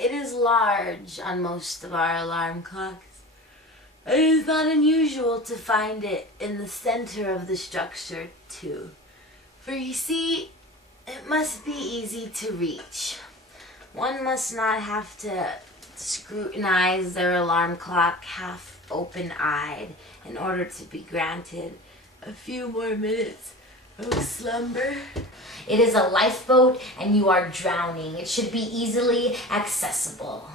It is large on most of our alarm clocks. It is not unusual to find it in the center of the structure, too. For you see, it must be easy to reach. One must not have to scrutinize their alarm clock half open-eyed in order to be granted a few more minutes of slumber. It is a lifeboat and you are drowning. It should be easily accessible.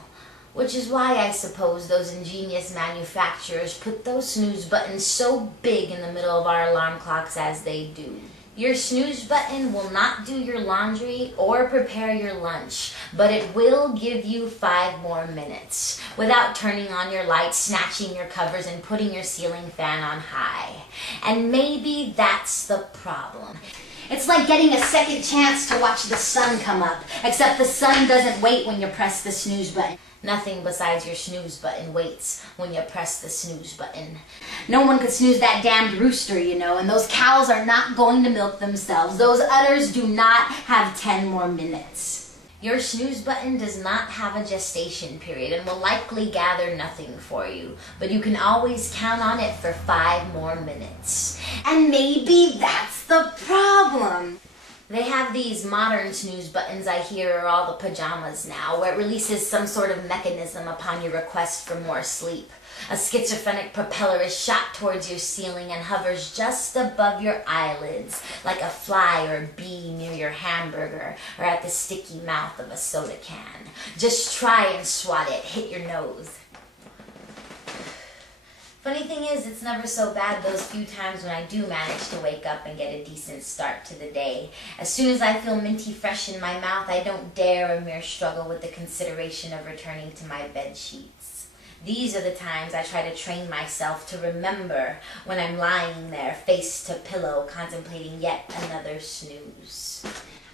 Which is why I suppose those ingenious manufacturers put those snooze buttons so big in the middle of our alarm clocks as they do. Your snooze button will not do your laundry or prepare your lunch, but it will give you 5 more minutes without turning on your lights, snatching your covers, and putting your ceiling fan on high. And maybe that's the problem. It's like getting a second chance to watch the sun come up, except the sun doesn't wait when you press the snooze button. Nothing besides your snooze button waits when you press the snooze button. No one could snooze that damned rooster, you know, and those cows are not going to milk themselves. Those udders do not have 10 more minutes. Your snooze button does not have a gestation period and will likely gather nothing for you, but you can always count on it for 5 more minutes. And maybe that's the problem. They have these modern snooze buttons I hear are all the pajamas now, where it releases some sort of mechanism upon your request for more sleep. A schizophrenic propeller is shot towards your ceiling and hovers just above your eyelids, like a fly or bee near your hamburger or at the sticky mouth of a soda can. Just try and swat it, hit your nose. Funny thing is, it's never so bad those few times when I do manage to wake up and get a decent start to the day. As soon as I feel minty fresh in my mouth, I don't dare a mere struggle with the consideration of returning to my bed sheets. These are the times I try to train myself to remember when I'm lying there, face to pillow, contemplating yet another snooze.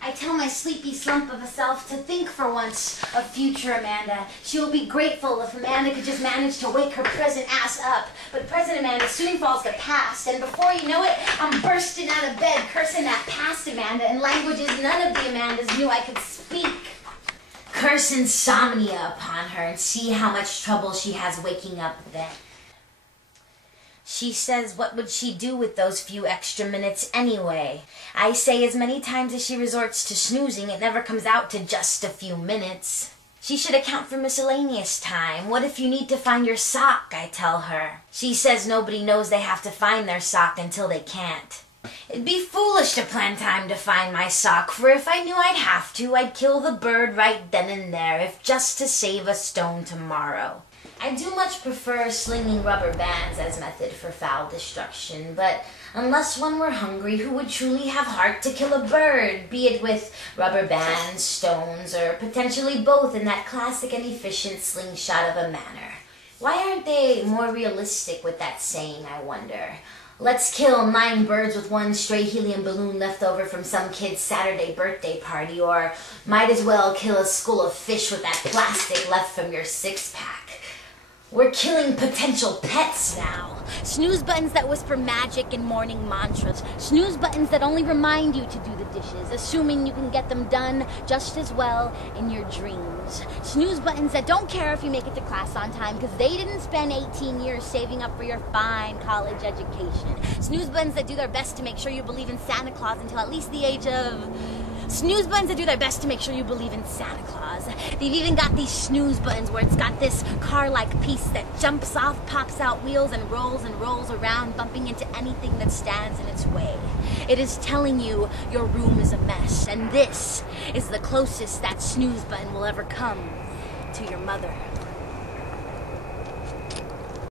I tell my sleepy slump of a self to think for once of future Amanda. She will be grateful if Amanda could just manage to wake her present ass up. But present Amanda soon falls to past, and before you know it, I'm bursting out of bed cursing that past Amanda in languages none of the Amandas knew I could speak. Curse insomnia upon her and see how much trouble she has waking up then. She says what would she do with those few extra minutes anyway? I say as many times as she resorts to snoozing, it never comes out to just a few minutes. She should account for miscellaneous time. What if you need to find your sock, I tell her. She says nobody knows they have to find their sock until they can't. It'd be foolish to plan time to find my sock, for if I knew I'd have to, I'd kill the bird right then and there, if just to save a stone tomorrow. I do much prefer slinging rubber bands as method for foul destruction, but unless one were hungry, who would truly have heart to kill a bird, be it with rubber bands, stones, or potentially both in that classic and efficient slingshot of a manner? Why aren't they more realistic with that saying, I wonder? Let's kill 9 birds with 1 stray helium balloon left over from some kid's Saturday birthday party, or might as well kill a school of fish with that plastic left from your 6-pack. We're killing potential pets now. Snooze buttons that whisper magic and morning mantras. Snooze buttons that only remind you to do the dishes, assuming you can get them done just as well in your dreams. Snooze buttons that don't care if you make it to class on time because they didn't spend 18 years saving up for your fine college education. Snooze buttons that do their best to make sure you believe in Santa Claus until at least the age of... Snooze buttons that do their best to make sure you believe in Santa Claus. They've even got these snooze buttons where it's got this car-like piece that jumps off, pops out wheels, and rolls around, bumping into anything that stands in its way. It is telling you your room is a mess, and this is the closest that snooze button will ever come to your mother.